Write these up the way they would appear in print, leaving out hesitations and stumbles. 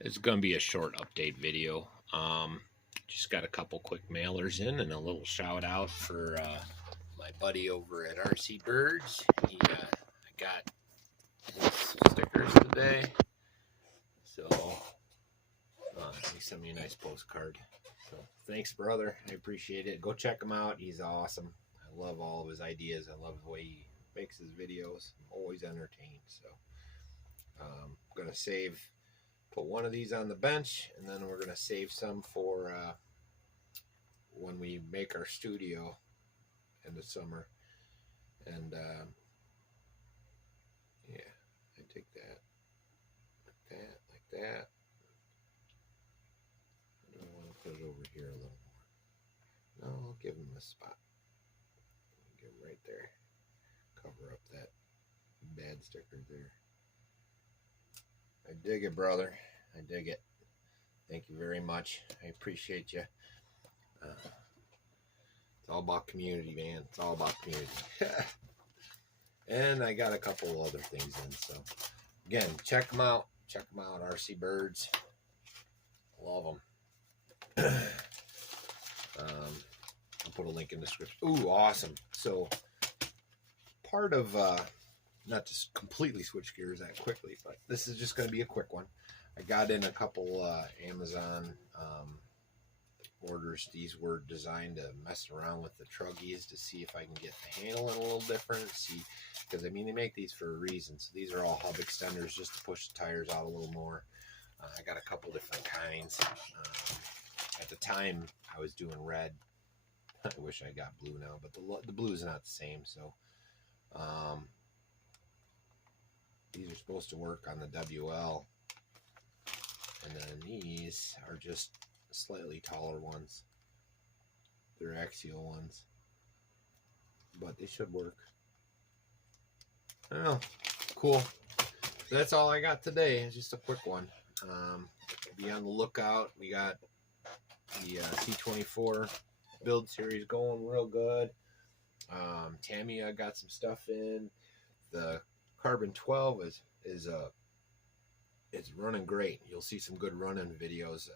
It's going to be a short update video. Just got a couple quick mailers in and a little shout out for my buddy over at RC Birds. I got his stickers today. So he sent me a nice postcard. So thanks, brother. I appreciate it. Go check him out. He's awesome. I love all of his ideas. I love the way he makes his videos. I'm always entertained. So I'm going to put one of these on the bench, and then we're going to save some for when we make our studio in the summer. And yeah, I take that, like that. I don't want to put it over here a little more. No, I'll give him a spot. Give him right there. Cover up that bad sticker there. I dig it, brother. I dig it. Thank you very much. I appreciate you. It's all about community, man. It's all about community. And I got a couple other things in. So, again, check them out. Check them out. RC Birds. Love them. I'll put a link in the description. Ooh, awesome. So, part of... not to completely switch gears that quickly, but this is just going to be a quick one. I got in a couple Amazon orders. These were designed to mess around with the truggies to see if I can get the handling a little different. See, because I mean they make these for a reason. So these are all hub extenders just to push the tires out a little more. I got a couple different kinds. At the time I was doing red. I wish I got blue now, but the blue is not the same. So these are supposed to work on the WL, and then these are just slightly taller ones. They're axial ones, but they should work. Oh, cool. That's all I got today. It's just a quick one. Be on the lookout. We got the C24 build series going real good. Tamiya got some stuff in. The Carbon 12 is running great. You'll see some good running videos.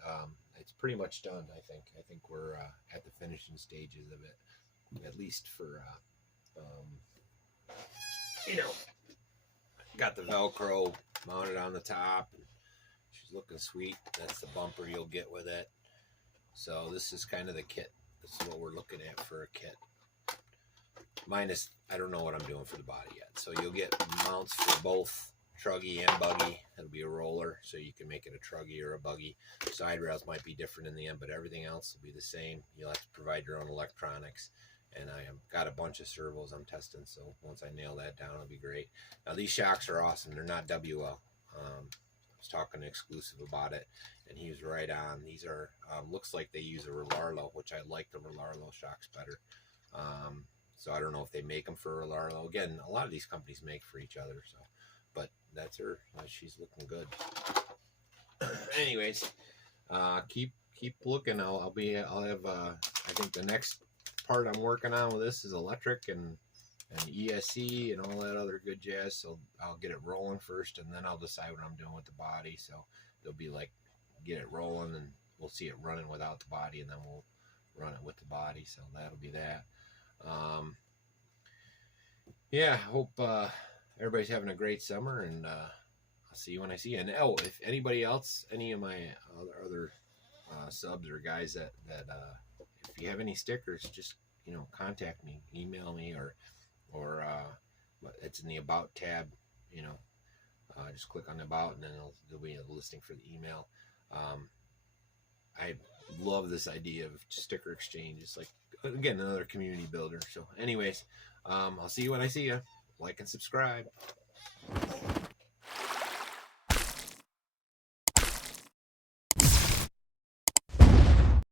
It's pretty much done. I think we're at the finishing stages of it, at least for got the Velcro mounted on the top. She's looking sweet. That's the bumper you'll get with it. So this is kind of the kit. This is what we're looking at for a kit. Minus, I don't know what I'm doing for the body yet. So you'll get mounts for both truggy and buggy. It'll be a roller, so you can make it a truggy or a buggy. Side rails might be different in the end, but everything else will be the same. You'll have to provide your own electronics. And I have got a bunch of servos I'm testing, so once I nail that down, it'll be great. Now, these shocks are awesome. They're not WL. I was talking to Exclusive about it, and he was right on. These are, looks like they use a Relarlo, which I like the Relarlo shocks better. So I don't know if they make them for Relarlo. Again, a lot of these companies make for each other. So, but that's her. She's looking good. Anyways, keep looking. I'll have I think the next part I'm working on with this is electric and ESC and all that other good jazz. So I'll get it rolling first, and then I'll decide what I'm doing with the body. So they'll be like, get it rolling, and we'll see it running without the body, and then we'll run it with the body. So that'll be that. Yeah, I hope everybody's having a great summer, and I'll see you when I see you. And oh, if anybody else, any of my other subs or guys that if you have any stickers, just contact me, email me, or it's in the About tab. Just click on the About, and then there'll be a listing for the email. I love this idea of sticker exchange. It's like, again, another community builder. So anyways, I'll see you when I see you. Like and subscribe.